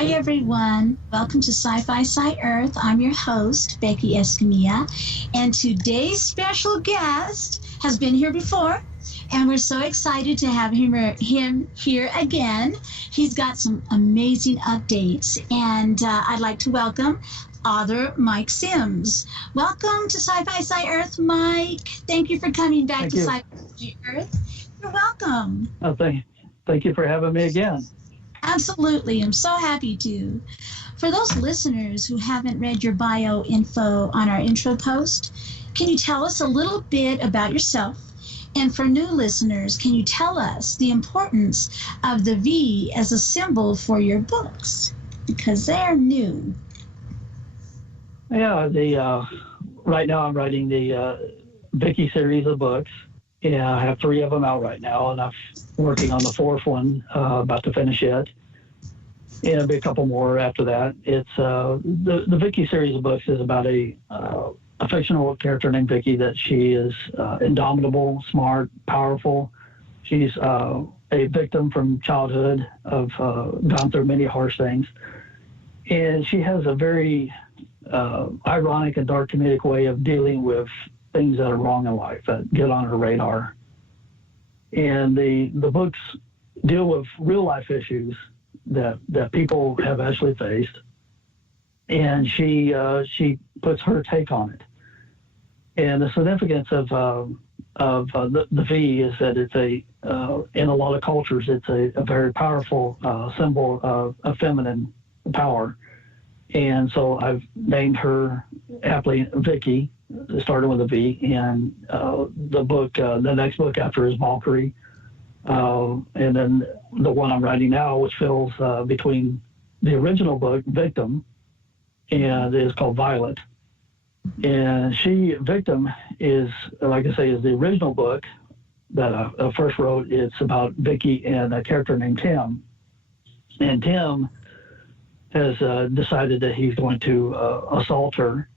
Hi, everyone. Welcome to Sci-Fi Sci-Earth. I'm your host, Becky Escamilla, and today's special guest has been here before, and we're so excited to have him here again. He's got some amazing updates, and I'd like to welcome author Mike Sims. Welcome to Sci-Fi Sci-Earth, Mike. Thank you for coming back to Sci-Fi Sci-Earth. You're welcome. Oh, thank you for having me again. Absolutely. I'm so happy to. For those listeners who haven't read your bio info on our intro post, can you tell us a little bit about yourself? And for new listeners, can you tell us the importance of the V as a symbol for your books? Because they're new. Yeah, right now I'm writing the Vickie series of books. Yeah, I have 3 of them out right now, and I'm working on the 4th one, about to finish it. And there'll be a couple more after that. It's the Vickie series of books is about a fictional character named Vickie. That she is indomitable, smart, powerful. She's a victim from childhood of gone through many harsh things, and she has a very ironic and dark comedic way of dealing with things that are wrong in life that get on her radar. And the books deal with real life issues that people have actually faced, and she puts her take on it. And the significance of the V is that it's in a lot of cultures it's a very powerful symbol of feminine power. And so I've named her aptly Vickie, starting with a V, and the next book after is Valkyrie, and then the one I'm writing now, which fills between the original book, Vic-tim, and is called Violet. And Vic-tim is, like I say, is the original book that I first wrote. It's about Vickie and a character named Tim, and Tim has decided that he's going to assault her,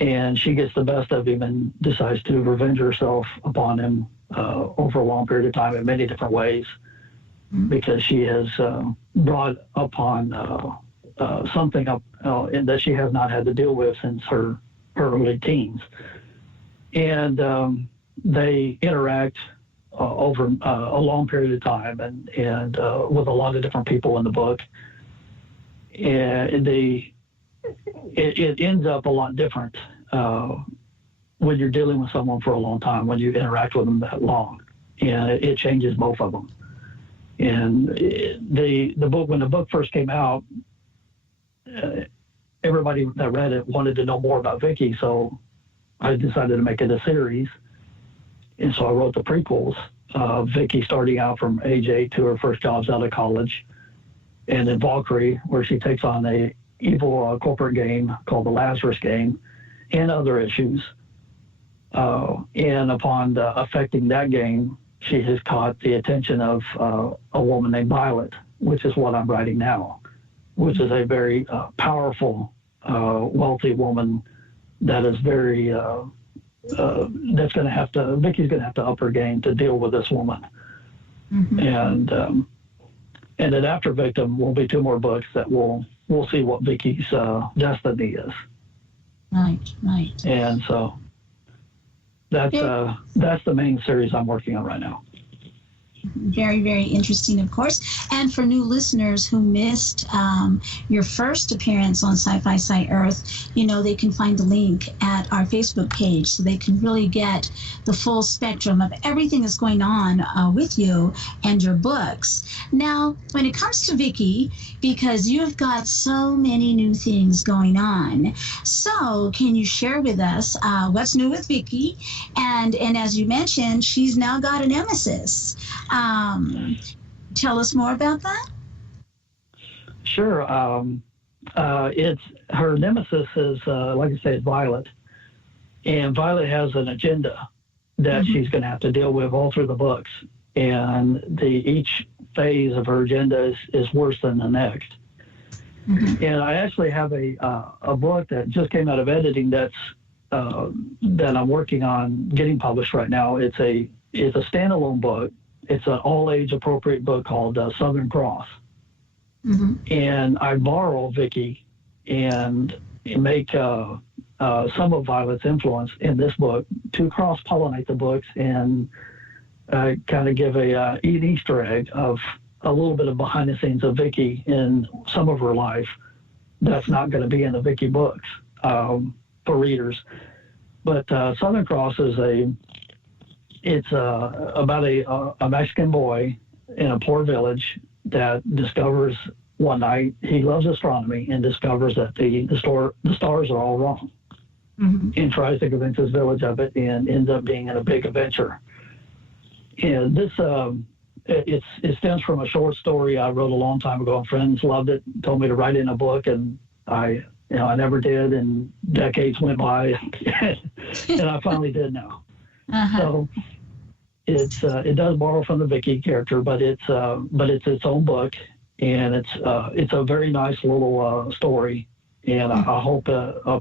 and she gets the best of him and decides to revenge herself upon him over a long period of time in many different ways, because she has brought upon something that she has not had to deal with since her early teens. And they interact over a long period of time and with a lot of different people in the book. And it ends up a lot different when you're dealing with someone for a long time, when you interact with them that long, and it changes both of them. And the book, when the book first came out, everybody that read it wanted to know more about Vickie, so I decided to make it a series. And so I wrote the prequels of Vickie starting out from age 8 to her first jobs out of college, and then Valkyrie, where she takes on a evil corporate game called the Lazarus Game, and other issues. And upon affecting that game, she has caught the attention of a woman named Violet, which is what I'm writing now, which is a very powerful, wealthy woman that is very, Vickie's going to have to up her game to deal with this woman. Mm-hmm. And then after Vic-tim will be 2 more books that we'll see what Vickie's destiny is. Right. And so that's the main series I'm working on right now. Very, very interesting, of course. And for new listeners who missed your first appearance on Sci-Fi Sci-Earth, they can find the link at our Facebook page, so they can really get the full spectrum of everything that's going on with you and your books. Now, when it comes to Vickie, because you've got so many new things going on, so can you share with us what's new with Vickie? And as you mentioned, she's now got a nemesis. Tell us more about that. Sure. It's her nemesis is, like I say, is Violet, and Violet has an agenda that she's going to have to deal with all through the books, and each phase of her agenda is worse than the next. And I actually have a book that just came out of editing that I'm working on getting published right now. It's a standalone book. It's an all-age appropriate book called Southern Cross. and I borrow Vickie and make some of Violet's influence in this book to cross-pollinate the books and kind of give an Easter egg of a little bit of behind the scenes of Vickie in some of her life that's not going to be in the Vickie books for readers. But Southern Cross is about a Mexican boy in a poor village that discovers one night he loves astronomy and discovers that the stars are all wrong, and tries to convince his village of it, and ends up being in a big adventure. And this it stems from a short story I wrote a long time ago, and friends loved it, told me to write it in a book, and I never did, and decades went by, and I finally did now. So it does borrow from the Vickie character, but it's its own book, and it's a very nice little story, and I hope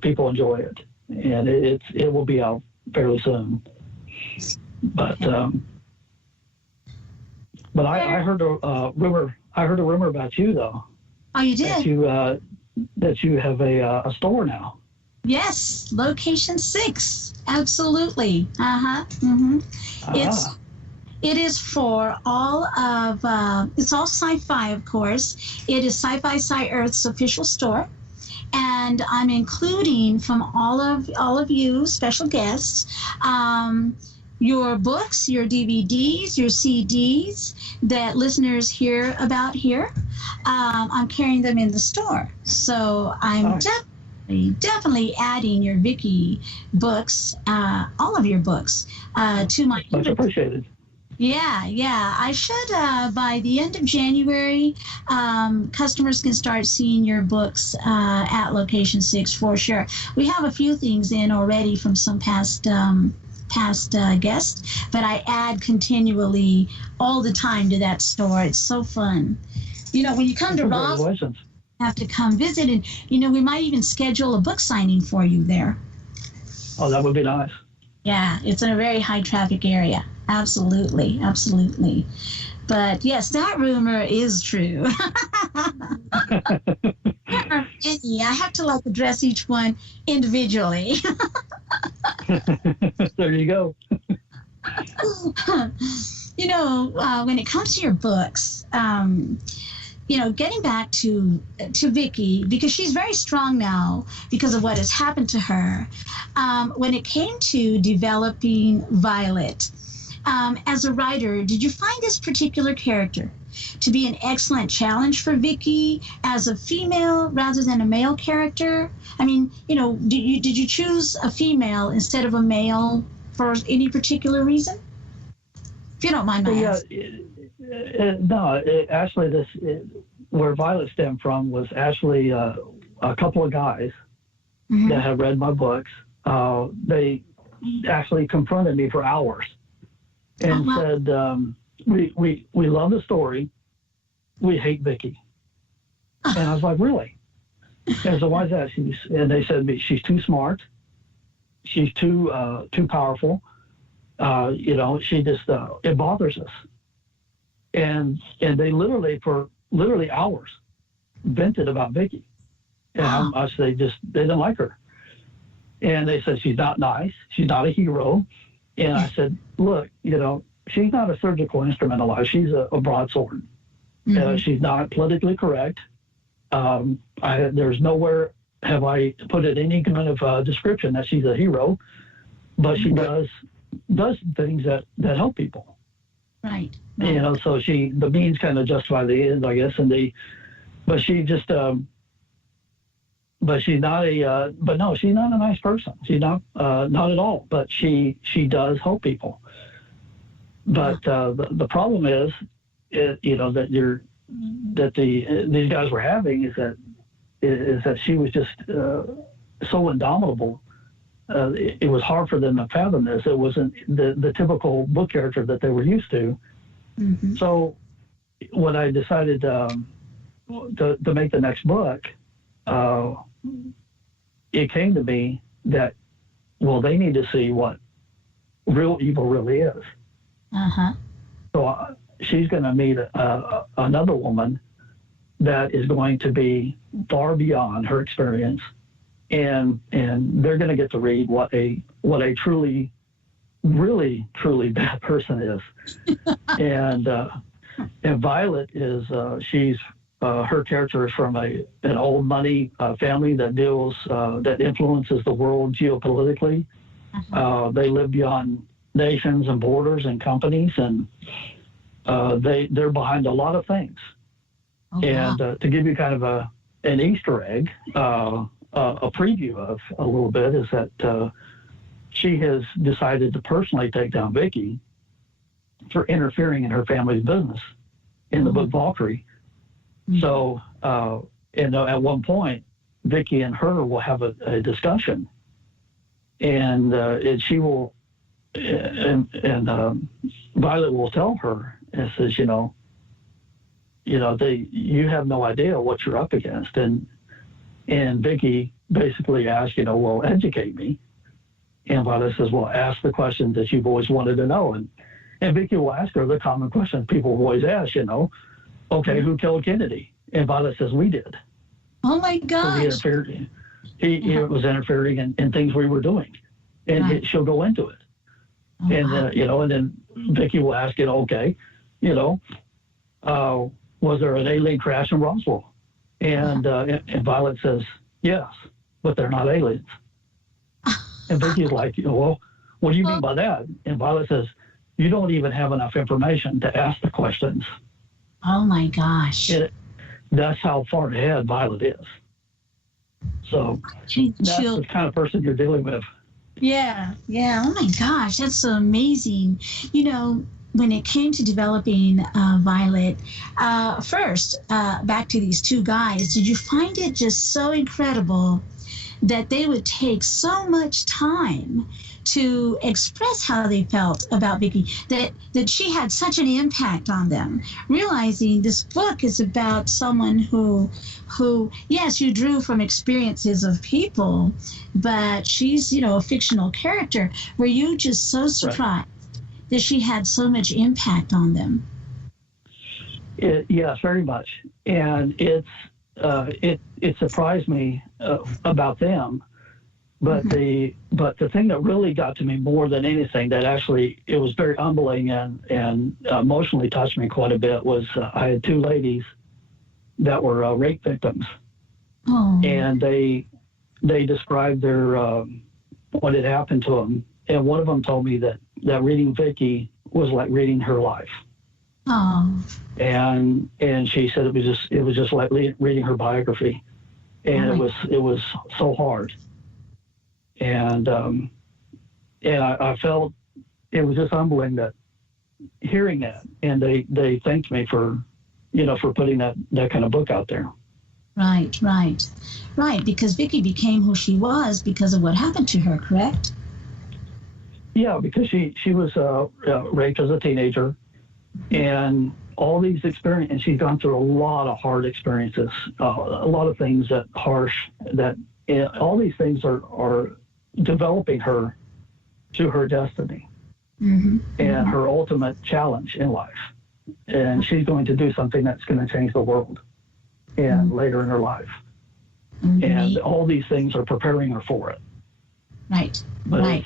people enjoy it, and it will be out fairly soon. But I heard a rumor. I heard a rumor about you, though. Oh, you did? That you have a store now. Yes, Location 6. Absolutely. It is for all of, it's all sci-fi, of course. It is Sci-fi Sci-Earth's official store. And I'm including from all of you special guests, your books, your DVDs, your CDs that listeners hear about here. I'm carrying them in the store. So I'm definitely adding your Vickie books, all of your books, to my... Much appreciated. Yeah. I should, by the end of January, customers can start seeing your books at Location 6 for sure. We have a few things in already from some past guests, but I add continually all the time to that store. It's so fun. When you come to Roswell, you have to come visit, and we might even schedule a book signing for you there. Oh, that would be nice. Yeah, it's in a very high traffic area. Absolutely. But yes, that rumor is true. I have to address each one individually. There you go. When it comes to your books, getting back to Vickie, because she's very strong now because of what has happened to her. When it came to developing Violet, as a writer, did you find this particular character to be an excellent challenge for Vickie as a female rather than a male character? I mean, did you choose a female instead of a male for any particular reason? If you don't mind my asking. Actually, where Violet stemmed from was actually a couple of guys that have read my books. They actually confronted me for hours and said, we love the story. We hate Vickie. And I was like, really? And so why is that? And they said, she's too smart. She's too powerful. She just, it bothers us. And they for literally hours vented about Vickie and how much they didn't like her. And they said, she's not nice. She's not a hero. And I said, look, she's not a surgical instrument alive. She's a broadsword. She's not politically correct. There's nowhere have I put in any kind of description that she's a hero, but she does things that help people. Right. So the means kind of justify the ends, I guess, but she just, but she's not she's not a nice person. She's not at all, but she does help people. But the problem is, these guys were having is that she was just so indomitable. It was hard for them to fathom this. It wasn't the typical book character that they were used to. So when I decided to make the next book, it came to me that, they need to see what real evil really is. So she's going to meet another woman that is going to be far beyond her experience, and they're going to get to read what a truly, really, truly bad person is. and Violet is she's her character is from an old money family that influences the world geopolitically. They live beyond nations and borders and companies, and they're behind a lot of things. Oh, and wow. To give you kind of an Easter egg, a preview of a little bit is that she has decided to personally take down Vickie for interfering in her family's business in the book Valkyrie. So, at one point, Vickie and her will have a discussion, and she will, and Violet will tell her and says, you have no idea what you're up against, and Vickie basically asks, well, educate me, and Violet says, well, ask the questions that you've always wanted to know, and Vickie will ask her the common questions people always ask, okay, who killed Kennedy? And Violet says, we did. Oh my gosh. So he was interfering in things we were doing, and she'll go into it. Oh, and wow. And then Vickie will ask, okay, was there an alien crash in Roswell? And Violet says, yes, but they're not aliens. And Vickie's like, well, what do you mean by that? And Violet says, you don't even have enough information to ask the questions. Oh my gosh. That's how far ahead Violet is. So that's the kind of person you're dealing with. Yeah. Oh my gosh, that's so amazing. When it came to developing Violet, first, back to these two guys, did you find it just so incredible that they would take so much time to express how they felt about Vickie, that she had such an impact on them, realizing this book is about someone who yes, you drew from experiences of people, but she's, a fictional character. Were you just so surprised that she had so much impact on them? Yes, very much. And it surprised me about them. But the thing that really got to me more than anything, that actually it was very humbling and emotionally touched me quite a bit, was I had two ladies that were rape victims, and they described their what had happened to them, and one of them told me that reading Vickie was like reading her life. Oh. And she said it was just like reading her biography, and it was so hard. And I felt it was just humbling that hearing that, and they thanked me for putting that kind of book out there. Right. Because Vickie became who she was because of what happened to her, correct? Yeah, because she was raped as a teenager, and all these experiences, and she's gone through a lot of hard experiences, a lot of things that harsh, that all these things are developing her to her destiny and her ultimate challenge in life. And she's going to do something that's going to change the world and later in her life. And all these things are preparing her for it. Right. But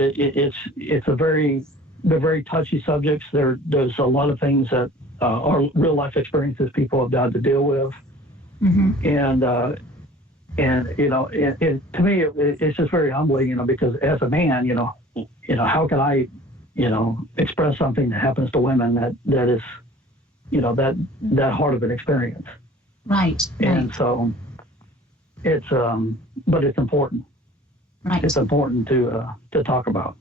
it's they're very touchy subjects. There's a lot of things that are real life experiences people have had to deal with. And to me, it's just very humbling, because as a man, how can I, express something that happens to women that is, that hard of an experience. Right. And so it's, but it's important. Right. It's important to talk about.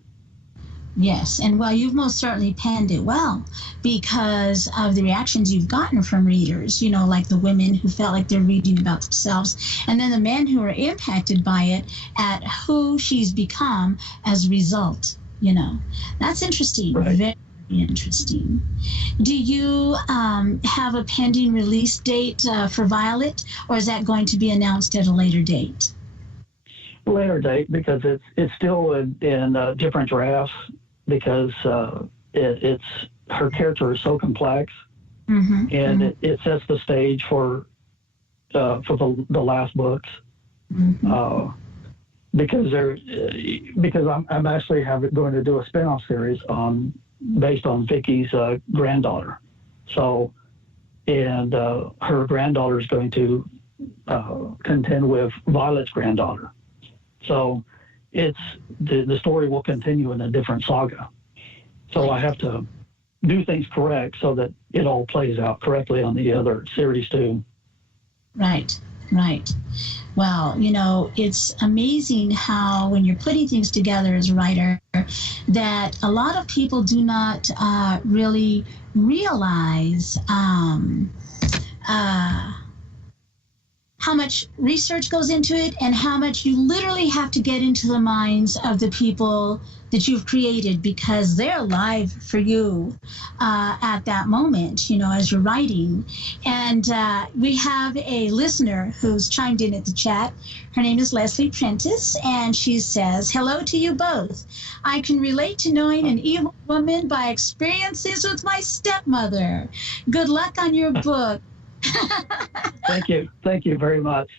Yes, and well, you've most certainly penned it well because of the reactions you've gotten from readers, like the women who felt like they're reading about themselves, and then the men who are impacted by it at who she's become as a result, That's interesting, right. Very interesting. Do you have a pending release date for Violet, or is that going to be announced at a later date? Later date, because it's still in different drafts, because it's her character is so complex, and it sets the stage for the last books. Because I'm actually going to do a spin-off series based on Vickie's granddaughter. So, and her granddaughter is going to contend with Violet's granddaughter. So, the story will continue in a different saga. So I have to do things correct so that it all plays out correctly on the other series too. Right. Well, it's amazing how when you're putting things together as a writer that a lot of people do not really realize how much research goes into it and how much you literally have to get into the minds of the people that you've created, because they're alive for you at that moment, as you're writing. And we have a listener who's chimed in at the chat. Her name is Leslie Prentice, and she says, "Hello to you both. I can relate to knowing an evil woman by experiences with my stepmother. Good luck on your book." Thank you very much.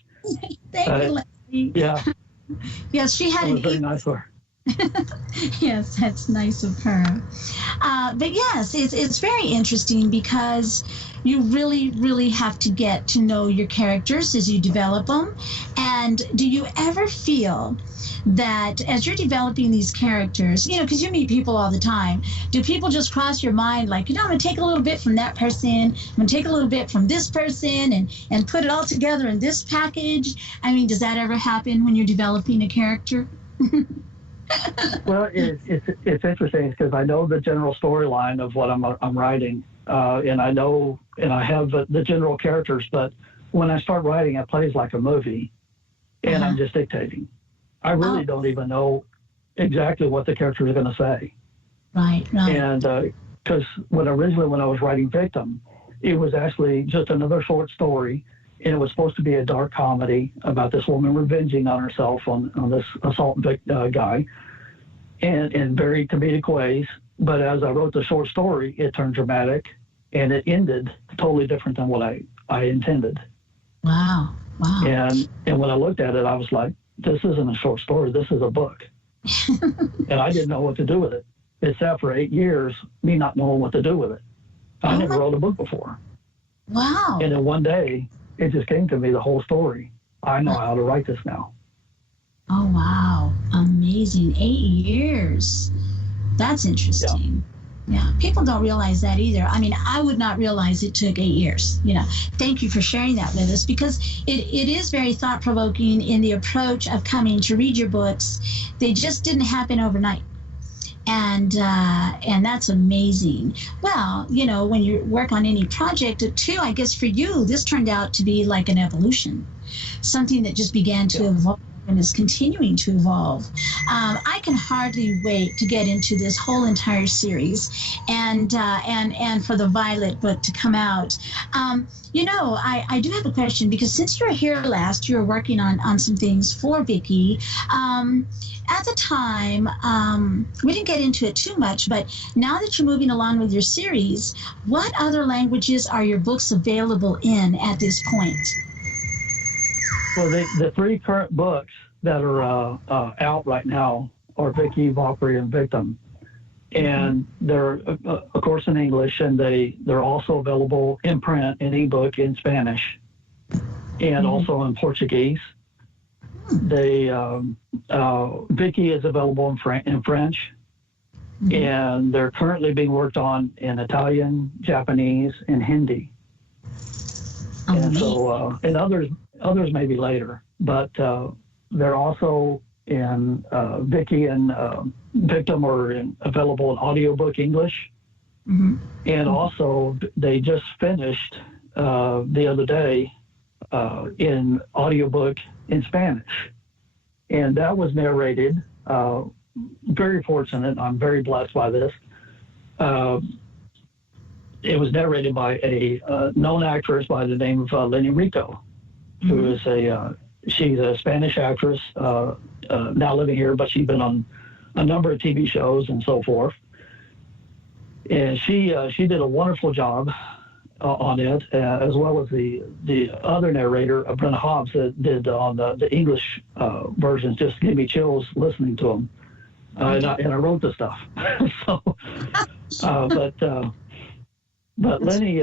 Thank you, Leslie. Yeah. Yes, she had an very nice one. Yes, that's nice of her. But yes, it's very interesting because you really, really have to get to know your characters as you develop them. And do you ever feel that as you're developing these characters, because you meet people all the time, do people just cross your mind like, I'm going to take a little bit from that person, I'm going to take a little bit from this person and put it all together in this package? I mean, does that ever happen when you're developing a character? Well, it's interesting because I know the general storyline of what I'm writing, and I know and I have the general characters. But when I start writing, it plays like a movie, and I'm just dictating. I really don't even know exactly what the character is going to say. Right. And because when I was writing Vic-Tim, it was actually just another short story. And it was supposed to be a dark comedy about this woman revenging on herself on this assault guy, and in very comedic ways. But as I wrote the short story, it turned dramatic, and it ended totally different than what I intended. Wow. And when I looked at it, I was like, this isn't a short story. This is a book. And I didn't know what to do with it. It sat for 8 years, me not knowing what to do with it. I never wrote a book before. Wow. And then one day, it just came to me, the whole story. I know how to write this now. Oh, wow. Amazing. 8 years. That's interesting. Yeah. People don't realize that either. I mean, I would not realize it took 8 years. Thank you for sharing that with us, because it is very thought-provoking in the approach of coming to read your books. They just didn't happen overnight. And that's amazing. Well, when you work on any project too, I guess for you, this turned out to be like an evolution, something that just began to evolve and is continuing to evolve. I can hardly wait to get into this whole entire series and for the Violet book to come out. I do have a question, because since you were here last, you were working on some things for Vickie. At the time, we didn't get into it too much, but now that you're moving along with your series, what other languages are your books available in at this point? Well, the 3 current books that are out right now are Vickie, Valkyrie, and Vic-Tim. And they're, of course, in English, and they're also available in print, in ebook, in Spanish, and also in Portuguese. Vickie is available in French, and they're currently being worked on in Italian, Japanese, and Hindi. And so, and others maybe later, but they're also in Vickie and Vic-Tim are available in audiobook English, and also they just finished the other day in audiobook in Spanish, and that was narrated. Very fortunate. I'm very blessed by this. It was narrated by a known actress by the name of Lenny Rico, who is she's a Spanish actress now living here, but she's been on a number of TV shows and so forth. And she did a wonderful job on it, as well as the other narrator, Brenna Hobbs, that did on the English versions. Just gave me chills listening to them, and I wrote the stuff. But Lenny,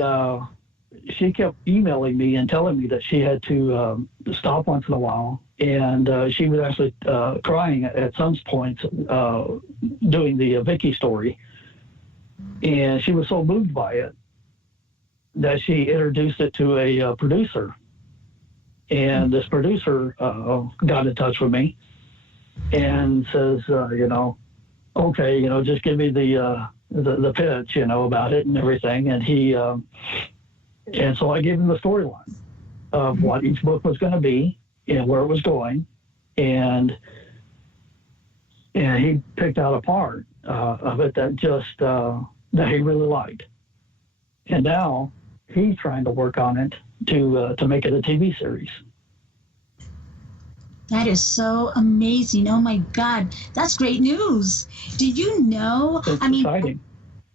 she kept emailing me and telling me that she had to stop once in a while, and she was actually crying at some points doing the Vickie story, and she was so moved by it that she introduced it to a producer, and this producer got in touch with me and says, okay, just give me the pitch, about it and everything, and he and so I gave him the storyline of what each book was going to be and where it was going, and he picked out a part of it that that he really liked, and now he's trying to work on it to make it a TV series. That is so amazing! Oh my God, that's great news. Did you know? It's exciting.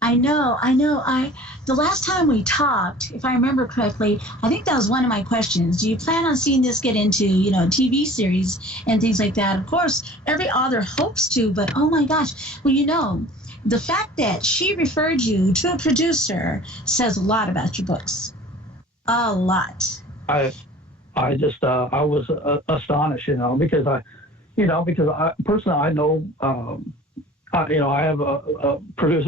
I know. The last time we talked, if I remember correctly, I think that was one of my questions. Do you plan on seeing this get into, a TV series and things like that? Of course, every author hopes to, but oh my gosh. Well, the fact that she referred you to a producer says a lot about your books. A lot. I just I was astonished, because I personally I know. I have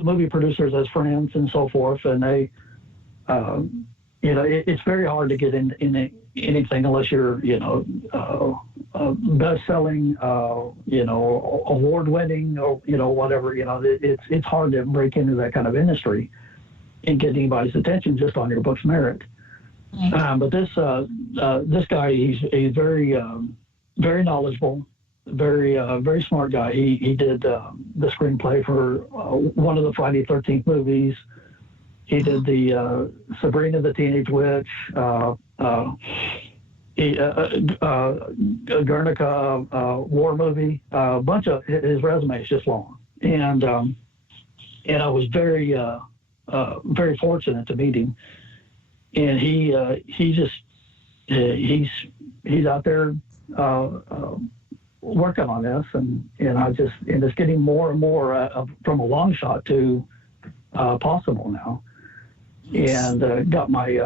movie producers as friends and so forth, and they, it's very hard to get in anything unless you're, best-selling, award-winning, or whatever. It's hard to break into that kind of industry and get anybody's attention just on your book's merit. But this guy, he's very very knowledgeable. Very smart guy. He did the screenplay for one of the Friday 13th movies. He did the Sabrina the Teenage Witch, Guernica war movie. A bunch of his resume is just long, and I was very fortunate to meet him. And he's out there. Working on this, and it's getting more and more from a long shot to possible now. And got my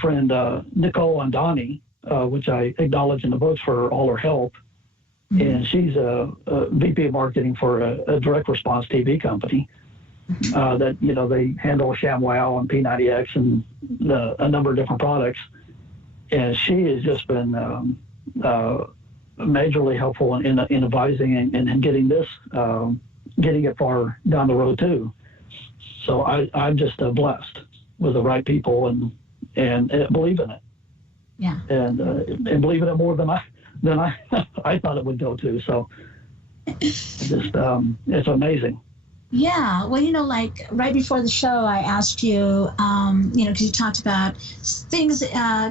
friend Nicole Andani, which I acknowledge in the books for all her help, and she's a VP of marketing for a direct response TV company that they handle ShamWow and P90X and a number of different products, and she has just been majorly helpful in advising and getting this, getting it far down the road too. So I'm just blessed with the right people and believe in it. Yeah. And believe in it more than I thought it would go to. So just it's amazing. Yeah, well, like right before the show, I asked you, because you talked about things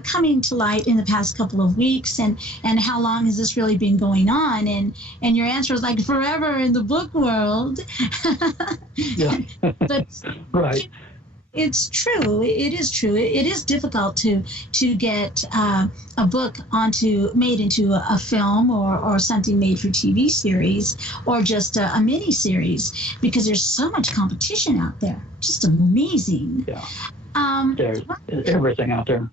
coming to light in the past couple of weeks, and how long has this really been going on? And your answer was like forever in the book world. Yeah, but right. It's true. It is true. It is difficult to get a book made into a film or something made for TV series or just a mini series, because there's so much competition out there. Just amazing. Yeah. There's everything out there.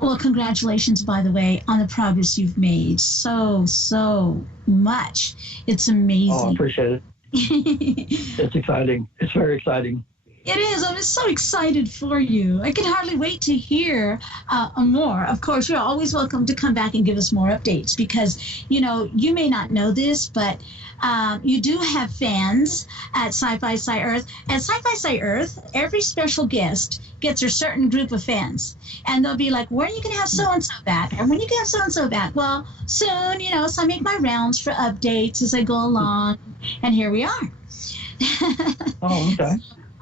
Well, congratulations, by the way, on the progress you've made. So much. It's amazing. Oh, I appreciate it. It's exciting. It's very exciting. It is. I'm so excited for you. I can hardly wait to hear more. Of course, you're always welcome to come back and give us more updates because, you may not know this, but you do have fans at Sci-Fi Sci-Earth. At Sci-Fi Sci-Earth, every special guest gets a certain group of fans. And they'll be like, when are you going to have so-and-so back? And when are you going to have so-and-so back? Well, soon, so I make my rounds for updates as I go along. And here we are. Oh, okay.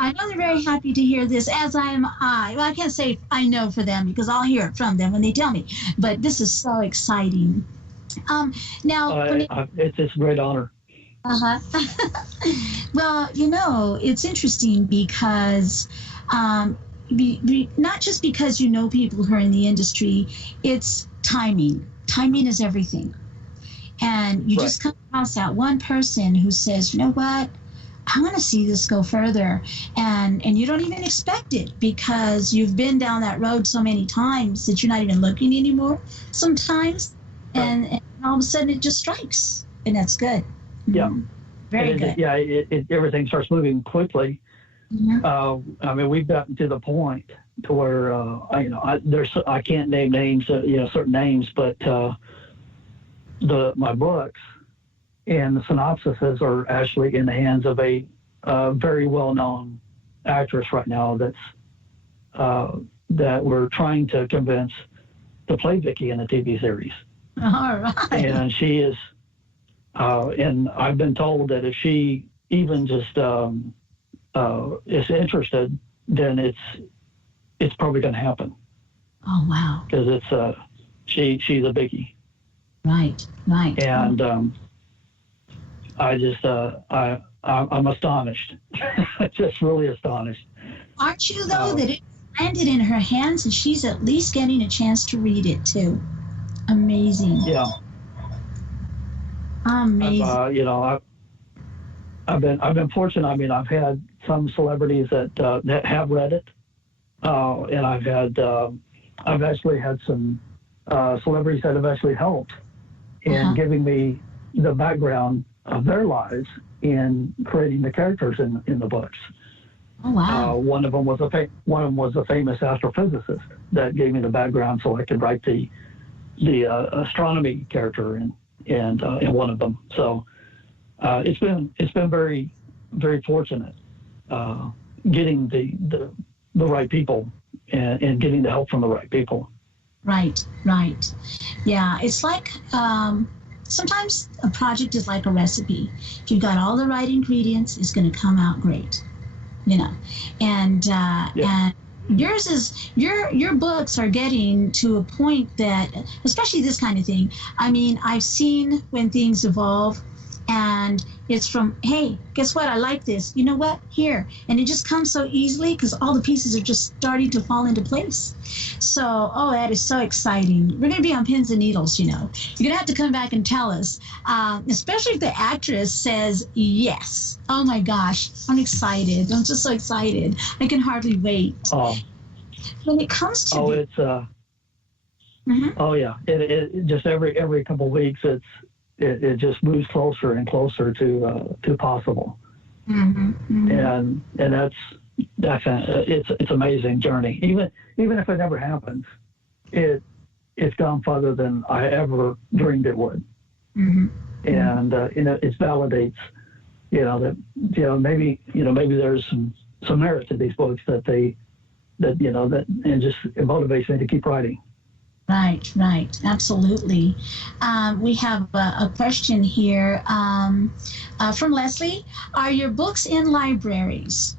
I know they're very happy to hear this, as am I. Well, I can't say I know for them because I'll hear it from them when they tell me. But this is so exciting. Now, it's a great honor. Well, it's interesting because, not just because you know people who are in the industry, it's timing. Timing is everything. And you just come across that one person who says, you know what, I want to see this go further. And you don't even expect it because you've been down that road so many times that you're not even looking anymore sometimes. And all of a sudden it just strikes. And that's good. Yeah. Very good. Yeah, everything starts moving quickly. I mean, we've gotten to the point to where, I can't name names, certain names, but my books and the synopsises are actually in the hands of a very well-known actress right now that we're trying to convince to play Vickie in the TV series. All right. And she is, and I've been told that if she even just is interested, then it's probably going to happen. Oh wow! Because it's she's a biggie. Right. And I'm astonished, just really astonished. Aren't you though that it landed in her hands and she's at least getting a chance to read it too? Amazing. Yeah. Amazing. I've been fortunate. I mean, I've had some celebrities that have read it, and I've actually had some celebrities that have actually helped in giving me the background of their lives in creating the characters in the books. Oh wow! One of them was a famous astrophysicist that gave me the background so I could write the astronomy character in one of them. So it's been very, very fortunate getting the right people and getting the help from the right people. Right. Yeah, it's like sometimes a project is like a recipe. If you've got all the right ingredients, it's going to come out great. And yours is your books are getting to a point that, especially this kind of thing. I mean, I've seen when things evolve, and it's from, hey, guess what? I like this. You know what? Here. And it just comes so easily because all the pieces are just starting to fall into place. So, that is so exciting. We're going to be on pins and needles, You're going to have to come back and tell us, especially if the actress says yes. Oh, my gosh. I'm excited. I'm just so excited. I can hardly wait. When it comes to oh yeah, it just every couple of weeks it just moves closer and closer to possible. And that's it's amazing journey. Even if it never happens, it's gone farther than I ever dreamed it would. And it validates that maybe there's some merit to these books that and just it motivates me to keep writing. Right. Absolutely. We have a question here from Leslie. Are your books in libraries?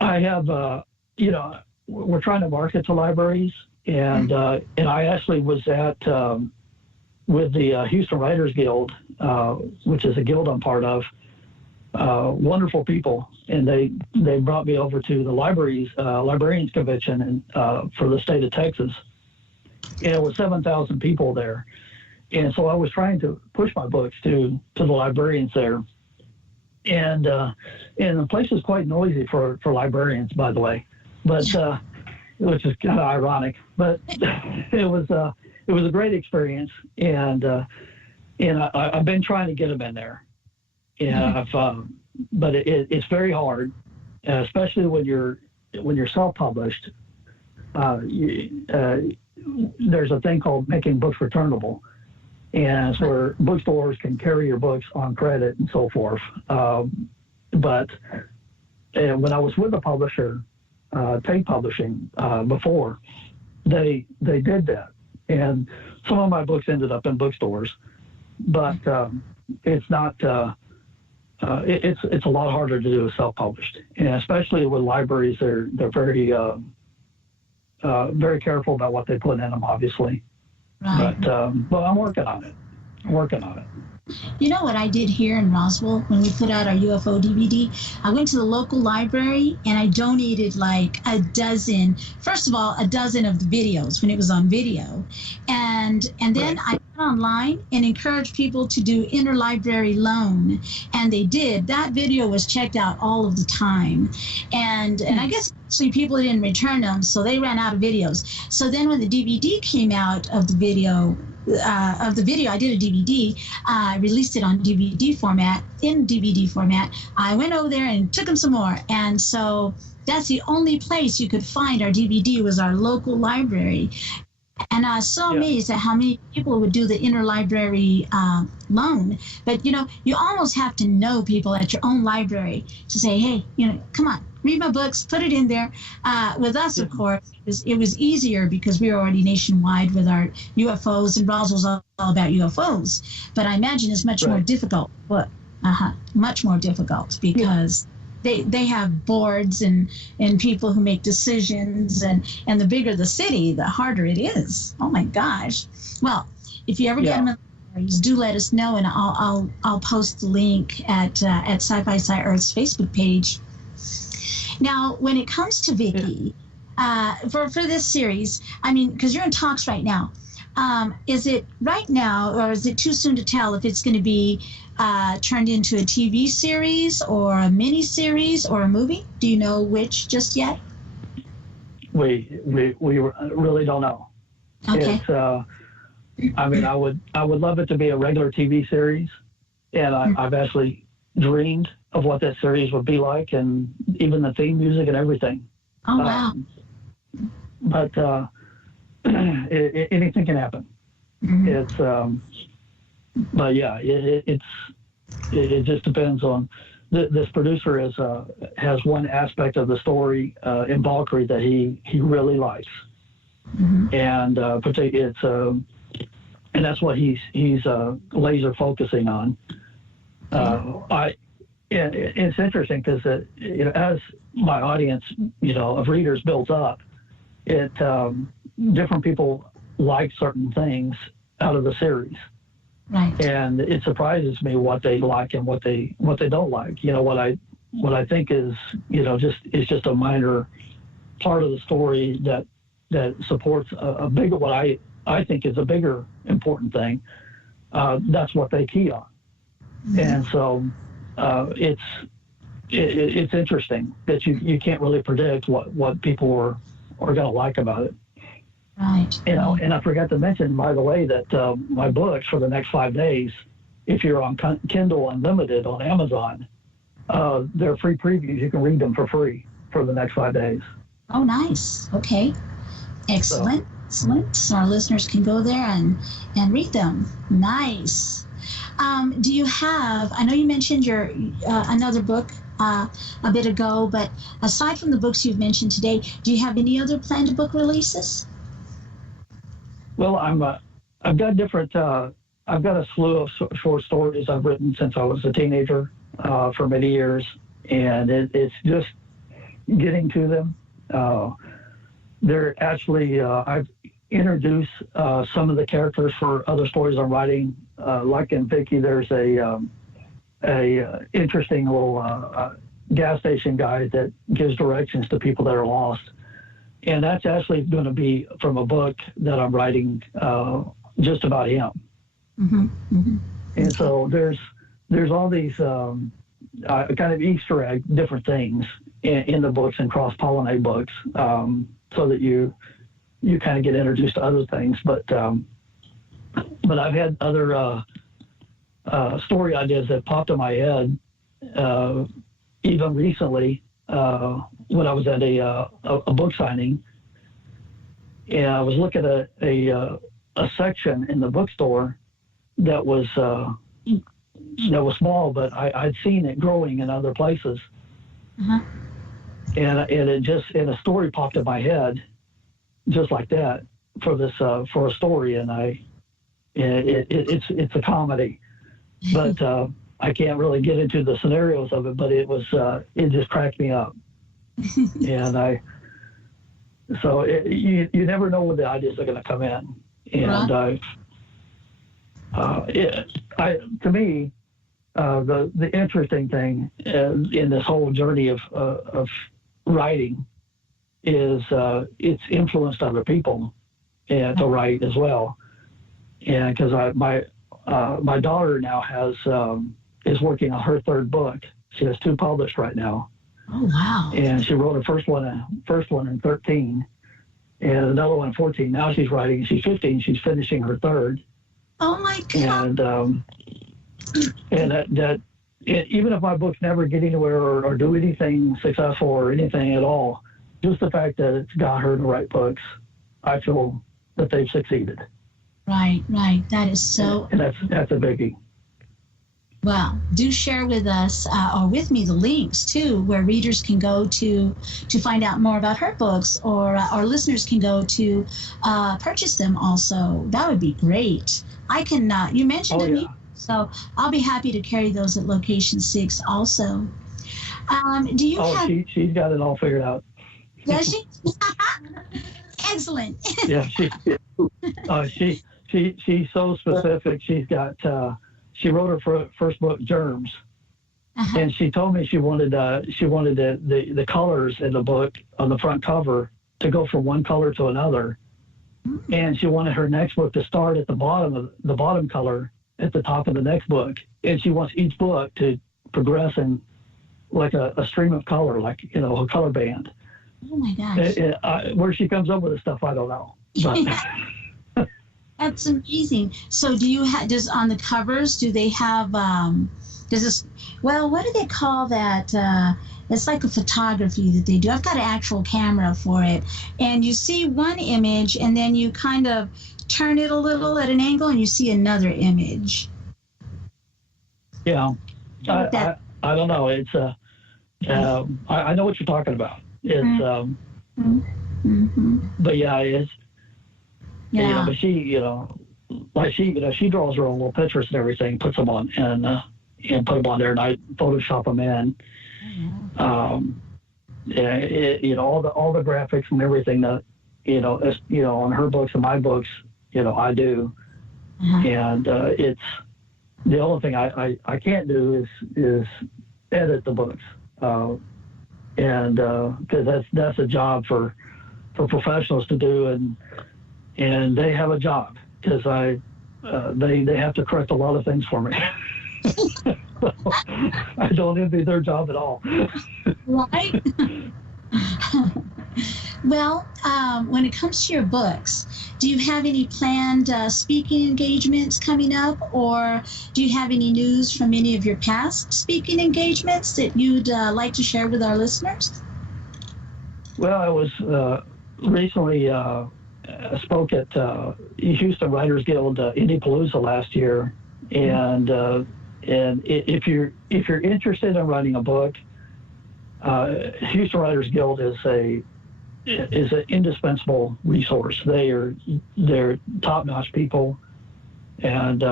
I have, we're trying to market to libraries, and I actually was at with the Houston Writers Guild, which is a guild I'm part of. Wonderful people, and they brought me over to the librarians convention for the state of Texas, and it was 7,000 people there, and so I was trying to push my books to the librarians there, and the place is quite noisy for librarians, by the way, but which is kind of ironic, but it was a great experience, and I've been trying to get them in there. Yeah, but it's very hard, especially when you're self-published. There's a thing called making books returnable, and it's where bookstores can carry your books on credit and so forth. But when I was with a publisher, Tate Publishing, before, they did that, and some of my books ended up in bookstores, but it's not. It's a lot harder to do with self-published, and especially with libraries, they're very very careful about what they put in them, obviously. Right. But I'm working on it. You know what I did here in Roswell when we put out our UFO DVD? I went to the local library and I donated like first of all, a dozen of the videos when it was on video. And then I went online and encouraged people to do interlibrary loan. And they did. That video was checked out all of the time. And I guess actually people didn't return them, so they ran out of videos. So then when the DVD came out of the video, I did a DVD. I released it on DVD format. I went over there and took them some more. And so that's the only place you could find our DVD was our local library. And I was so amazed at how many people would do the interlibrary loan. But, you almost have to know people at your own library to say, hey, come on, read my books, put it in there. With us, of course, it was easier because we were already nationwide with our UFOs, and Roswell's all about UFOs. But I imagine it's much more difficult. Much more difficult because they have boards and people who make decisions, and the bigger the city, the harder it is. Oh my gosh. Well, if you ever get them, do let us know, and I'll post the link at Sci-Fi Sci-Earth's Facebook page. Now, when it comes to Vickie, for this series, I mean, because you're in talks right now, is it right now, or is it too soon to tell if it's going to be turned into a TV series or a mini series or a movie? Do you know which just yet? We really don't know. Okay. It's, I mean, I would love it to be a regular TV series, and I've actually dreamed of what that series would be like, and even the theme music and everything. Oh, wow. But anything can happen. Mm-hmm. It's, but yeah, it just depends on. This producer has one aspect of the story in Valkyrie that he really likes, and it's and that's what he's laser focusing on. It's interesting because as my audience of readers builds up, different people like certain things out of the series. Right. And it surprises me what they like and what they don't like. What I think is just a minor part of the story that supports a bigger, what I think is a bigger important thing. That's what they key on. Mm-hmm. And so it's interesting that you can't really predict what people are going to like about it. Right. And I forgot to mention, by the way, that my books for the next 5 days, if you're on Kindle Unlimited on Amazon, they're free previews. You can read them for free for the next 5 days. Oh, nice. Okay. Excellent. Excellent. So our listeners can go there and read them. Nice. Do you have, I know you mentioned your another book a bit ago, but aside from the books you've mentioned today, do you have any other planned book releases? Well, I've got different. I've got a slew of short stories I've written since I was a teenager for many years, and it's just getting to them. They're actually I've introduced some of the characters for other stories I'm writing. Like in Vickie, there's a interesting little gas station guy that gives directions to people that are lost. And that's actually going to be from a book that I'm writing just about him. Mm-hmm. Mm-hmm. And so there's all these kind of Easter egg different things in the books and cross-pollinate books, so that you kind of get introduced to other things. But I've had other story ideas that popped in my head even recently. When I was at a book signing, and I was looking at a section in the bookstore that was small, but I'd seen it growing in other places, and a story popped in my head, just like that, for a story, and it's a comedy, but I can't really get into the scenarios of it, but it just cracked me up. And you never know when the ideas are going to come in. And To me, the interesting thing in this whole journey of writing is it's influenced other people to write as well. And because my daughter now is working on her third book. She has 2 published right now. Oh wow! And she wrote her first one in 13, and another one in 14. Now she's writing. She's 15. She's finishing her third. Oh my God! And that even if my books never get anywhere or do anything successful or anything at all, just the fact that it's got her to write books, I feel that they've succeeded. Right. That is so. And that's a biggie. Well, do share with us or with me the links too, where readers can go to find out more about her books, or our listeners can go to purchase them. Also, that would be great. I can. You mentioned them, so I'll be happy to carry those at Location 6. Also, do you have? She's got it all figured out. Does she? Excellent. Yeah, she's so specific. She's got. She wrote her first book, Germs, and she told me she wanted the colors in the book on the front cover to go from one color to another, and she wanted her next book to start at the bottom color at the top of the next book, and she wants each book to progress in like a stream of color, like a color band. Oh my gosh! Where she comes up with this stuff, I don't know. But. That's amazing. So does on the covers, do they have, what do they call that? It's like a photography that they do. I've got an actual camera for it. And you see one image and then you kind of turn it a little at an angle and you see another image. Yeah. I don't know. It's, I know what you're talking about. It's, but yeah, it's, yeah. But she draws her own little pictures and everything, puts them on and put them on there, and I Photoshop them in. All the graphics and everything that on her books and my books, I do. And it's the only thing I can't do is edit the books, and because that's a job for professionals to do, and they have a job because they have to correct a lot of things for me. I don't envy their job at all. Right. Well, when it comes to your books, do you have any planned speaking engagements coming up, or do you have any news from any of your past speaking engagements that you'd like to share with our listeners? Well, I was recently spoke at Houston Writers Guild Indiepalooza last year, and if you're interested in writing a book, Houston Writers Guild is an indispensable resource. They're top-notch people, and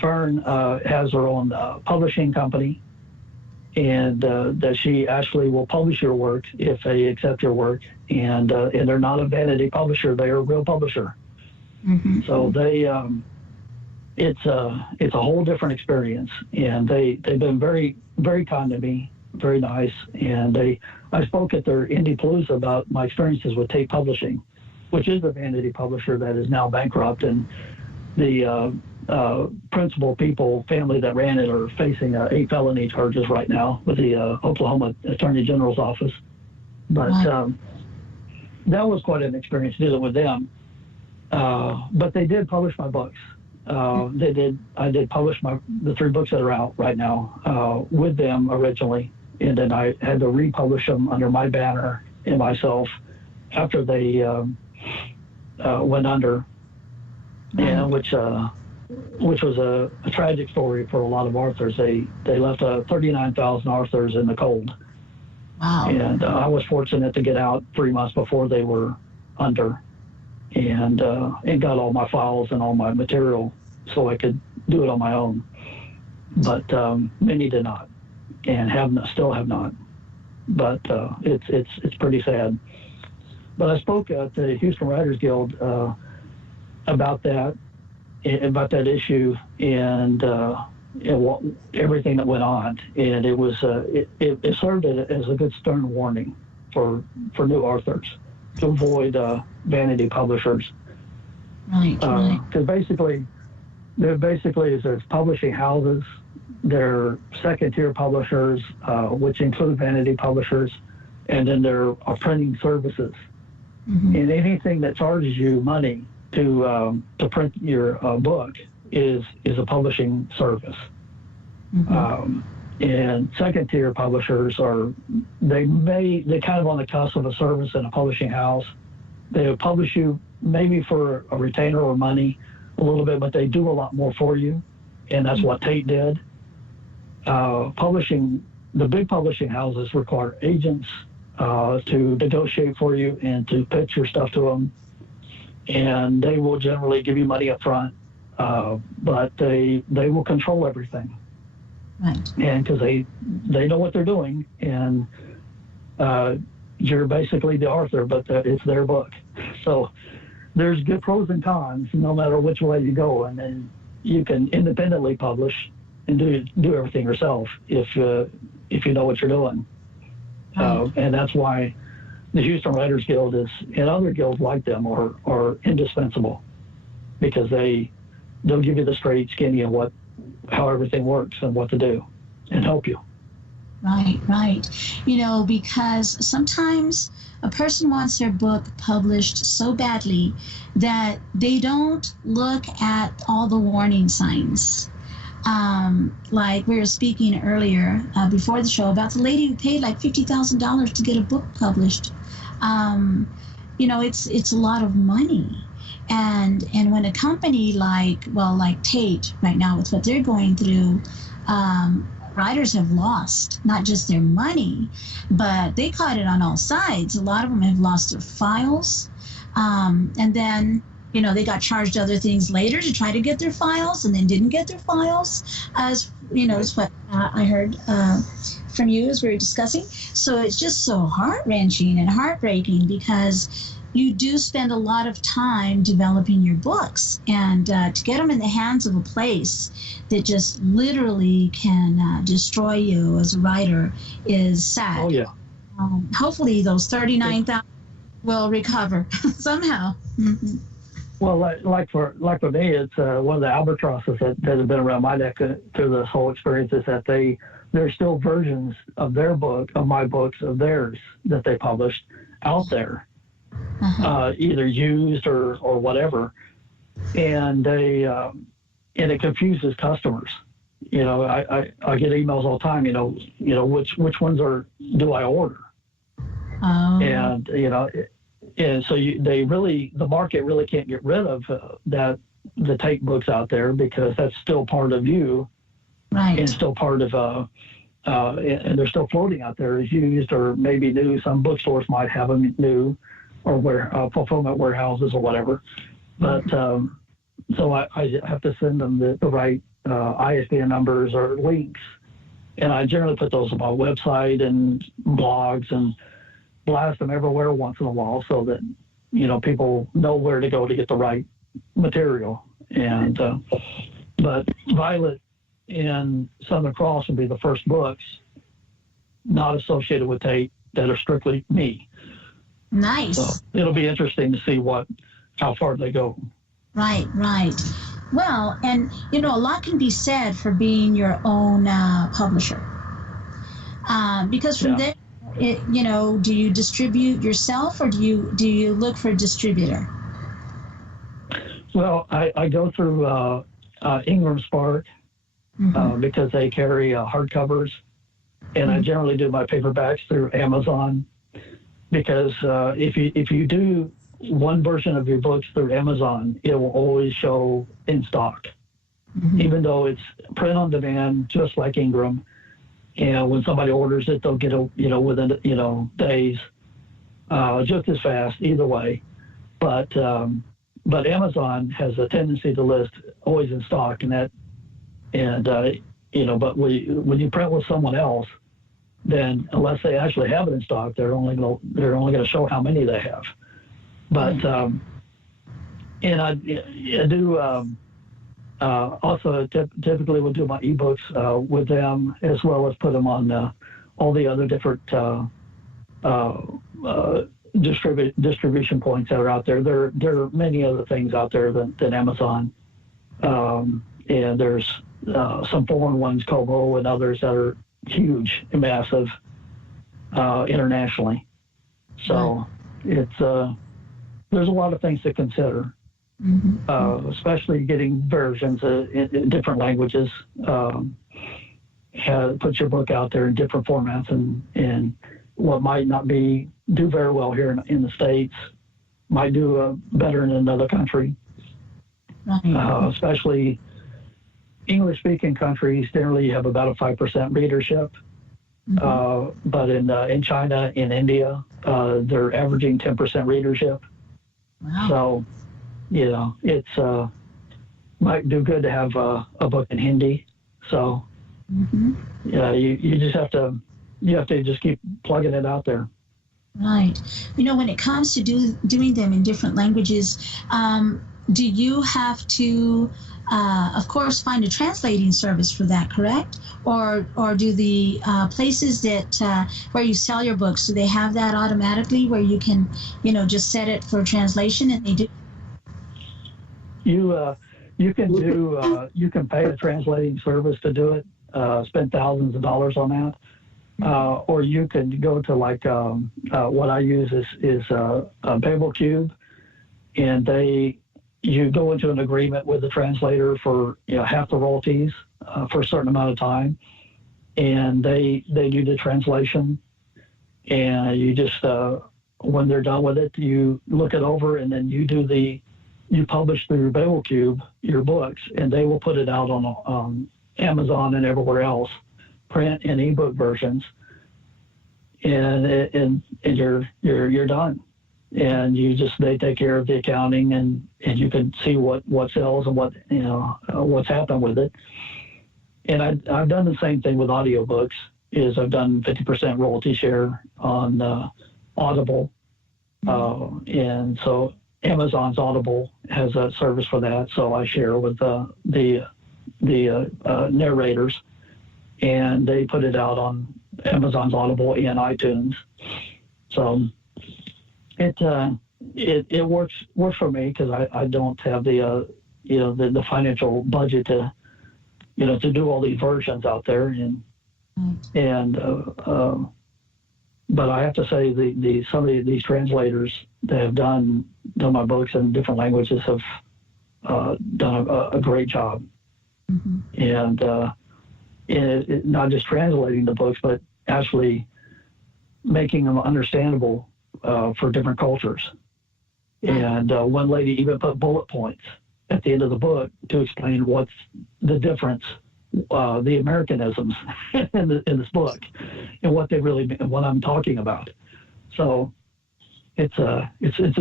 Fern has her own publishing company, and that she actually will publish your work if they accept your work, and they're not a vanity publisher; they're a real publisher. So it's a whole different experience, and they've been very, very kind to me, very nice. And I spoke at their Indiepalooza about my experiences with Tate Publishing, which is a vanity publisher that is now bankrupt, and the principal family that ran it are facing 8 felony charges right now with the Oklahoma Attorney General's office. But that was quite an experience dealing with them. But they did publish my books. I did publish the 3 books that are out right now with them originally, and then I had to republish them under my banner and myself after they went under, and which was a tragic story for a lot of authors. They left 39,000 authors in the cold. Wow. And I was fortunate to get out 3 months before they were under, and got all my files and all my material so I could do it on my own. But many did not, and still have not. But it's pretty sad. But I spoke at the Houston Writers Guild about that issue and everything that went on, and it was it served as a good stern warning for new authors to avoid vanity publishers. Right. Because basically there's publishing houses, there are second-tier publishers, which include vanity publishers, and then there are printing services. Mm-hmm. And anything that charges you money to print your book is a publishing service. Mm-hmm. And second-tier publishers they're kind of on the cusp of a service in a publishing house. They'll publish you maybe for a retainer or money a little bit, but they do a lot more for you, and that's what Tate did. The big publishing houses require agents to negotiate for you and to pitch your stuff to them, and they will generally give you money up front, but they will control everything. Right. And because they know what they're doing, and you're basically the author, but it's their book. So there's good pros and cons no matter which way you go, and then you can independently publish and do everything yourself if you know what you're doing. Right. And that's why the Houston Writers Guild and other guilds like them are indispensable, because they'll give you the straight skinny of how everything works and what to do and help you. Right. Because sometimes a person wants their book published so badly that they don't look at all the warning signs. Like we were speaking earlier before the show about the lady who paid like $50,000 to get a book published. It's a lot of money. And when a company like Tate right now with what they're going through, writers have lost not just their money, but they caught it on all sides. A lot of them have lost their files. And then, they got charged other things later to try to get their files and then didn't get their files, as what I heard from you as we were discussing. So it's just so heart-wrenching and heartbreaking, because you do spend a lot of time developing your books, and to get them in the hands of a place that just literally can destroy you as a writer is sad. Oh, yeah. Hopefully those 39,000 will recover somehow. Mm-hmm. Well, like for me, it's one of the albatrosses that have been around my neck through this whole experience is that there's still versions of my books, of theirs that they published out there. Uh-huh. Either used or whatever, and it confuses customers. I get emails all the time. Which ones do I order? Oh. And and so the market really can't get rid of the Tate books out there, because that's still part of you, right? And still part of and they're still floating out there as used or maybe new. Some bookstores might have them new, or fulfillment warehouses or whatever. But so I have to send them the right ISBN numbers or links, and I generally put those on my website and blogs and blast them everywhere once in a while, so that people know where to go to get the right material. And but Violet and Southern Cross will be the first books not associated with Tate that are strictly me. Nice. So it'll be interesting to see how far they go. Right. Well, and a lot can be said for being your own publisher, because from there, do you distribute yourself, or do you look for a distributor? Well, I go through Ingram Spark, mm-hmm. Because they carry hardcovers, and mm-hmm. I generally do my paperbacks through Amazon. Because if you do one version of your books through Amazon, it will always show in stock, mm-hmm. even though it's print on demand, just like Ingram. And when somebody orders it, they'll get it, within days, just as fast either way. But Amazon has a tendency to list always in stock, but when you print with someone else, then unless they actually have it in stock, they're only going to show how many they have. But And I do also typically will do my ebooks with them, as well as put them on all the other different distribution points that are out there. There are many other things out there than Amazon, and there's some foreign ones, Kobo, and others that are huge and massive internationally. So it's there's a lot of things to consider, especially getting versions in different languages. Put your book out there in different formats, and what might not do very well here in the States might do better in another country. Especially English-speaking countries generally have about a 5% readership. But in China, in India, they're averaging 10% readership. Wow. So, it's might do good to have a book in Hindi. So, you just have to just keep plugging it out there. Right. When it comes to doing them in different languages, do you have to, of course, find a translating service for that, correct? Or do the places that where you sell your books, do they have that automatically where you can, just set it for translation and they do? You can pay a translating service to do it, spend thousands of dollars on that. Or you can go to what I use is Babel Cube, and you go into an agreement with the translator for half the royalties for a certain amount of time, and they do the translation, and you just when they're done with it, you look it over, and then you publish through Babel Cube your books, and they will put it out on Amazon and everywhere else, print and ebook versions, and you're done. And they take care of the accounting, and you can see what sells and what's happened with it. And I've done the same thing with audiobooks. I've done 50% royalty share on Audible, and so Amazon's Audible has a service for that. So I share with the narrators, and they put it out on Amazon's Audible and iTunes. So it works for me because I don't have the financial budget to do all these versions out there, but I have to say some of these translators that have done my books in different languages have done a great job, and not just translating the books, but actually making them understandable for different cultures. And one lady even put bullet points at the end of the book to explain what's the difference, the Americanisms in this book, and what they really mean, what I'm talking about. So it's a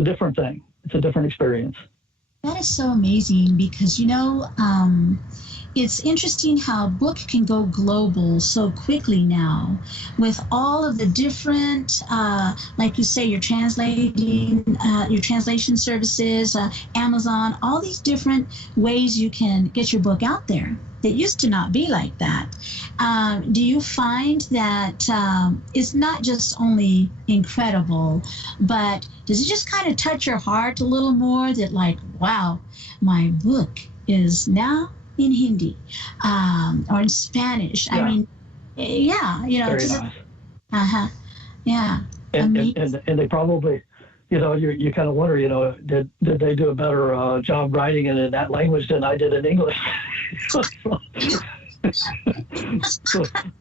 different thing. It's a different experience. That is so amazing because, it's interesting how a book can go global so quickly now with all of the different, like you say, your translation services, Amazon, all these different ways you can get your book out there. It used to not be like that. Do you find that it's not just only incredible, but does it just kind of touch your heart a little more that wow, my book is now in Hindi or in Spanish? Yeah. I mean, Very nice. Yeah. And they probably, you kind of wonder, did they do a better job writing it in that language than I did in English? So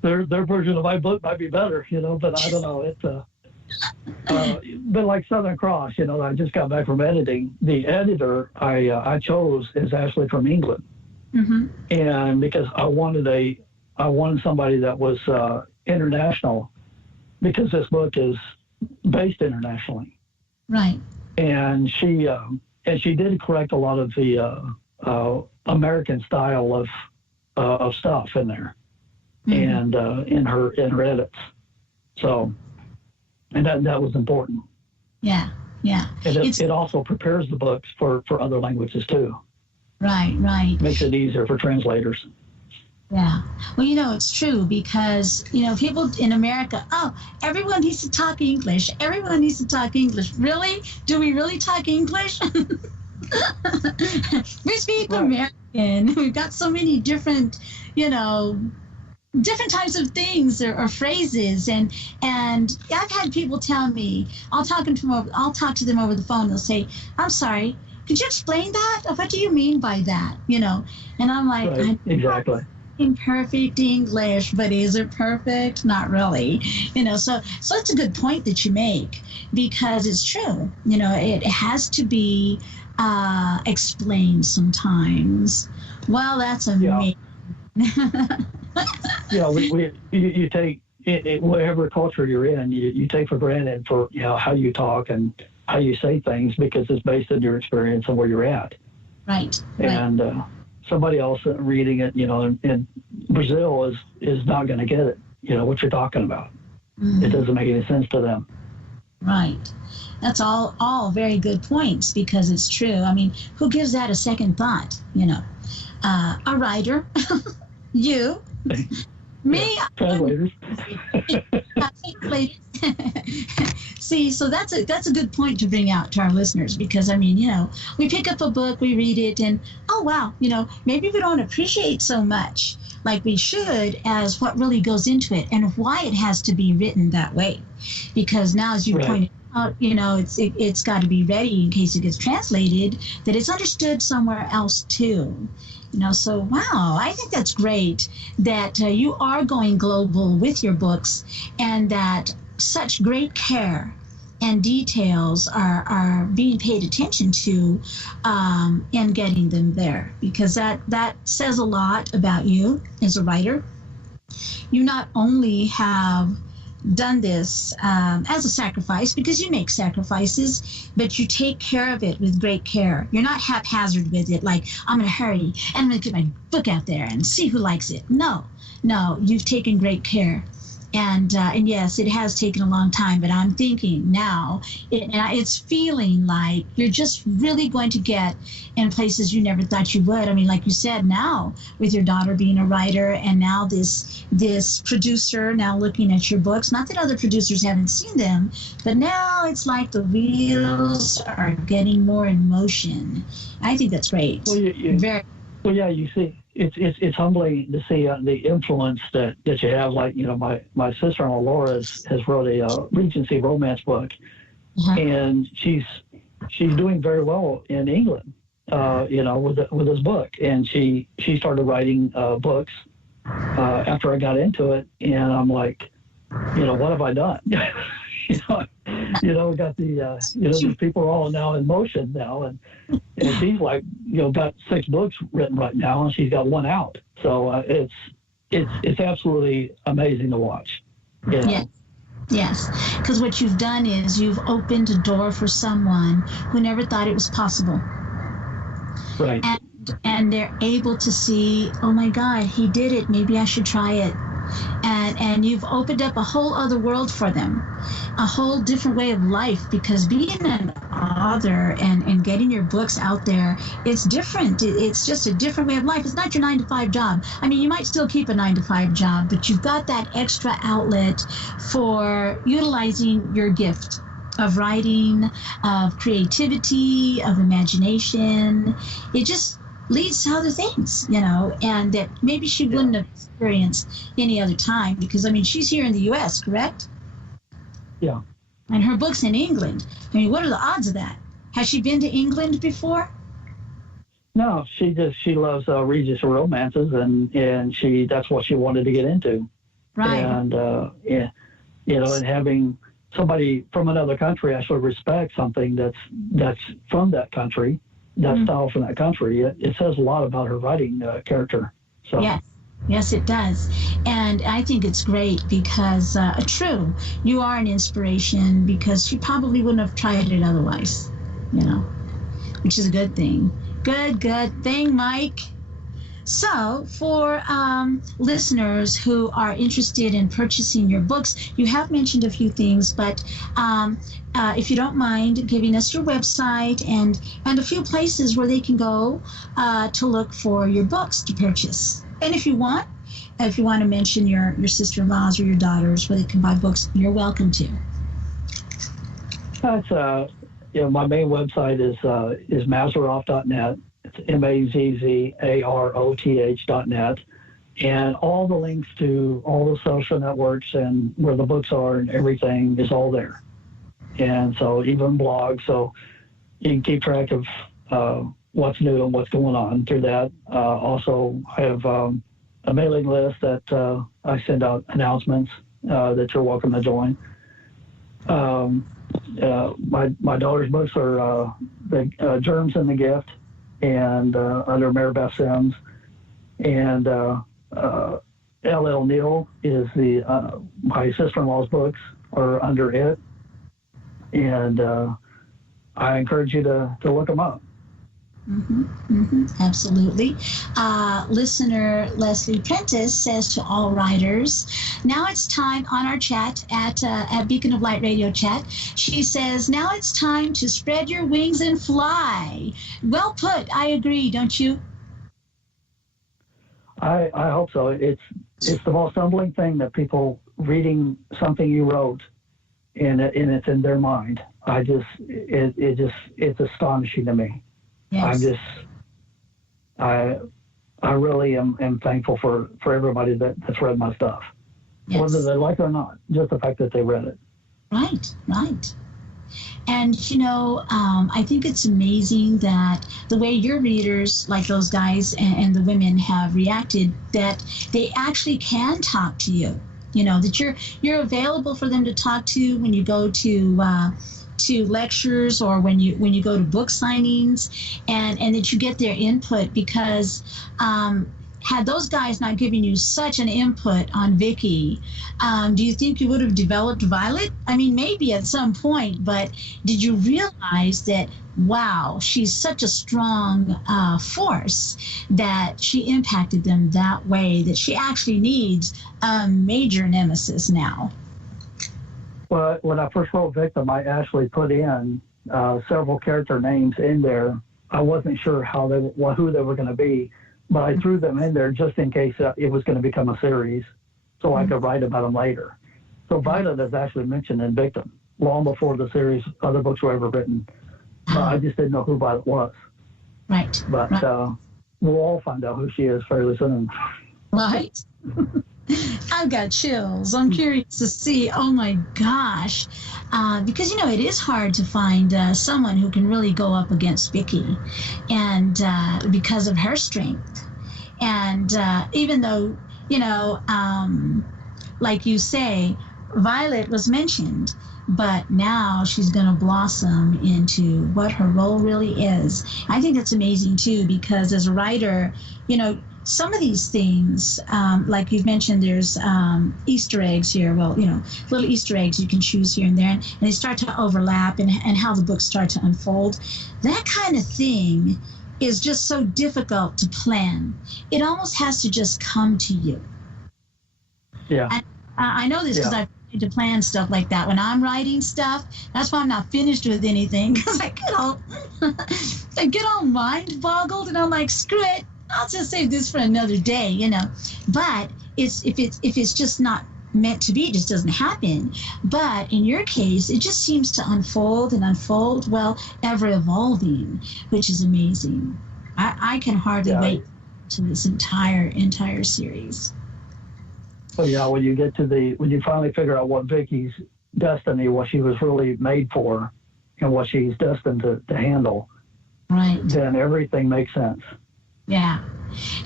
their version of my book might be better, but I don't know. It's but like Southern Cross, I just got back from editing. The editor I chose is actually from England, and because I wanted somebody that was international, because this book is based internationally, right? And she did correct a lot of the American style of stuff in there, and in her edits. So, and that was important. Yeah. Yeah. And it also prepares the books for other languages too. Right, right. Makes it easier for translators. Yeah. Well, it's true because, people in America, everyone needs to talk English. Everyone needs to talk English. Really? Do we really talk English? We speak American. We've got so many different, different types of things or phrases. And I've had people tell me, I'll talk to them over the phone. They'll say, I'm sorry, could you explain that? What do you mean by that? And I'm like, right. Exactly. In perfect English, but is it perfect? Not really. So it's a good point that you make, because it's true. It has to be explained sometimes. Well, that's amazing. Yeah, you take it, whatever culture you're in, you take for granted for how you talk and how you say things, because it's based on your experience and where you're at. Right. And somebody else reading it, in Brazil is not going to get it, what you're talking about. Mm-hmm. It doesn't make any sense to them. Right. That's all very good points, because it's true. I mean, who gives that a second thought? A writer, you, me, translators. See, so that's a good point to bring out to our listeners, because we pick up a book, we read it, and oh wow, maybe we don't appreciate so much like we should as what really goes into it and why it has to be written that way. Because now, as you pointed out, it's got to be ready in case it gets translated, that it's understood somewhere else too. So wow, I think that's great that you are going global with your books, and that such great care and details are being paid attention to in getting them there, because that says a lot about you as a writer. You not only have done this as a sacrifice, because you make sacrifices, but you take care of it with great care. You're not haphazard with it, like, I'm going to hurry and I'm going to get my book out there and see who likes it. No, you've taken great care. And yes, it has taken a long time, but I'm thinking now it's feeling like you're just really going to get in places you never thought you would. I mean, like you said, now with your daughter being a writer, and now this producer now looking at your books, not that other producers haven't seen them, but now it's like the wheels are getting more in motion. I think that's great. Well, you see, it's humbling to see the influence that you have. Like, my sister-in-law Laura has wrote a Regency romance book, and she's doing very well in England, with this book. And she started writing books after I got into it, and I'm like, what have I done? We got these people are all now in motion now, and she's like, got 6 books written right now, and she's got 1 out. So it's absolutely amazing to watch. Yes, because what you've done is you've opened a door for someone who never thought it was possible. Right. And they're able to see, oh my God, he did it. Maybe I should try it. And you've opened up a whole other world for them, a whole different way of life, because being an author and getting your books out there, it's different. It's just a different way of life. It's not your 9-to-5 job. I mean, you might still keep a 9-to-5 job, but you've got that extra outlet for utilizing your gift of writing, of creativity, of imagination. It just leads to other things, and that maybe she wouldn't have experienced any other time, because, I mean, she's here in the U.S., correct? Yeah. And her book's in England. I mean, what are the odds of that? Has she been to England before? No, she loves Regency romances, and that's what she wanted to get into. Right. And, and having somebody from another country actually respect something that's from that country, that style from that country, it says a lot about her writing character. So Yes, it does. And I think it's great because, true, you are an inspiration, because she probably wouldn't have tried it otherwise, which is a good thing. Good thing, Mike. So, for listeners who are interested in purchasing your books, you have mentioned a few things, but if you don't mind giving us your website and a few places where they can go to look for your books to purchase. And if you want to mention your sister-in-laws or your daughters where they can buy books, you're welcome to. That's my main website is mazzaroth.net. It's mazzaroth.net, and all the links to all the social networks and where the books are and everything is all there. And so even blogs, so you can keep track of what's new and what's going on through that. Also, I have a mailing list that I send out announcements that you're welcome to join. My daughter's books are the Germs and the Gift, and under Mary Beth Sims, and L.L. Neal is my sister-in-law's books are under it, and I encourage you to look them up. Absolutely. Listener Leslie Prentice says to all writers, now it's time on our chat at Beacon of Light Radio chat. She says, now it's time to spread your wings and fly. Well put. I agree. Don't you? I hope so. It's the most humbling thing that people reading something you wrote and it's in their mind. It's astonishing to me. Yes. I really am thankful for everybody that's read my stuff, yes. Whether they like it or not, just the fact that they read it. Right. And, I think it's amazing that the way your readers, like those guys and the women, have reacted, that they actually can talk to you, that you're available for them to talk to when you go to lectures or when you go to book signings, and that you get their input, because had those guys not given you such an input on Vickie, do you think you would have developed Violet? I mean, maybe at some point, but did you realize that, wow, she's such a strong force that she impacted them that way, that she actually needs a major nemesis now? Well, when I first wrote Vic-Tim, I actually put in several character names in there. I wasn't sure who they were going to be, but I threw them in there just in case it was going to become a series, so I could write about them later. So Violet is actually mentioned in Vic-Tim long before the series, other books were ever written. I just didn't know who Violet was. Right. But we'll all find out who she is fairly soon. Right. I've got chills. I'm curious to see. Oh my gosh. Because, it is hard to find someone who can really go up against Vickie, and because of her strength. And even though, like you say, Violet was mentioned, but now she's going to blossom into what her role really is. I think that's amazing, too, because as a writer, some of these things, like you've mentioned, there's Easter eggs here. Well, little Easter eggs you can choose here and there, and they start to overlap, and how the books start to unfold. That kind of thing is just so difficult to plan. It almost has to just come to you. Yeah. And I know this because I've tried to plan stuff like that. When I'm writing stuff, that's why I'm not finished with anything, because I get all mind boggled, and I'm like, screw it. I'll just save this for another day, But if it's just not meant to be, it just doesn't happen. But in your case, it just seems to unfold and unfold, well, ever evolving, which is amazing. I can hardly wait to this entire series. Well, yeah, when you finally figure out what Vickie's destiny, what she was really made for, and what she's destined to handle, right, then everything makes sense. Yeah.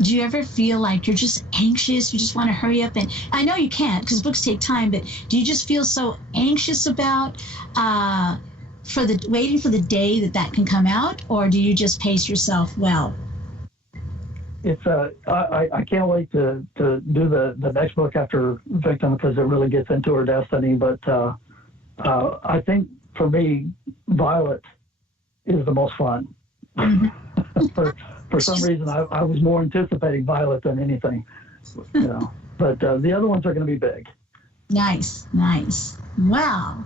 Do you ever feel like you're just anxious? You just want to hurry up, and I know you can't because books take time, but do you just feel so anxious about waiting for the day that can come out, or do you just pace yourself well? It's I can't wait to do the next book after Vic-Tim, because it really gets into her destiny. But I think for me, Violet is the most fun. Mm-hmm. for some reason, I was more anticipating Violet than anything, you know. But the other ones are going to be big. Nice. Well,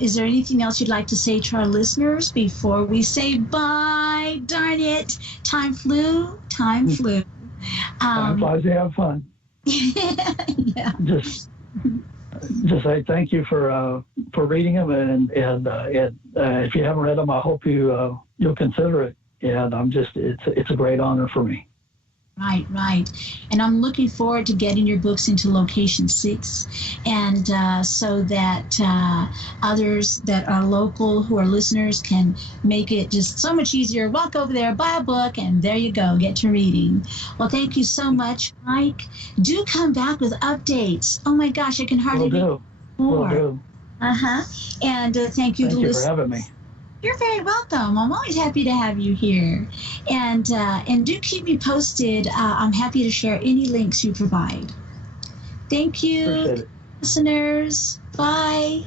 is there anything else you'd like to say to our listeners before we say bye? Darn it, time flew. Time flies. You have fun. Yeah. Just say thank you for reading them, and if you haven't read them, I hope you'll consider it. And it's a great honor for me. Right. And I'm looking forward to getting your books into Location 6, and so that others that are local who are listeners can make it just so much easier. Walk over there, buy a book, and there you go, get to reading. Well, thank you so much, Mike. Do come back with updates. Oh my gosh, I can hardly read more. Will do. And thank you for having me. You're very welcome. I'm always happy to have you here. And do keep me posted. I'm happy to share any links you provide. Thank you, Appreciate it. listeners. Bye.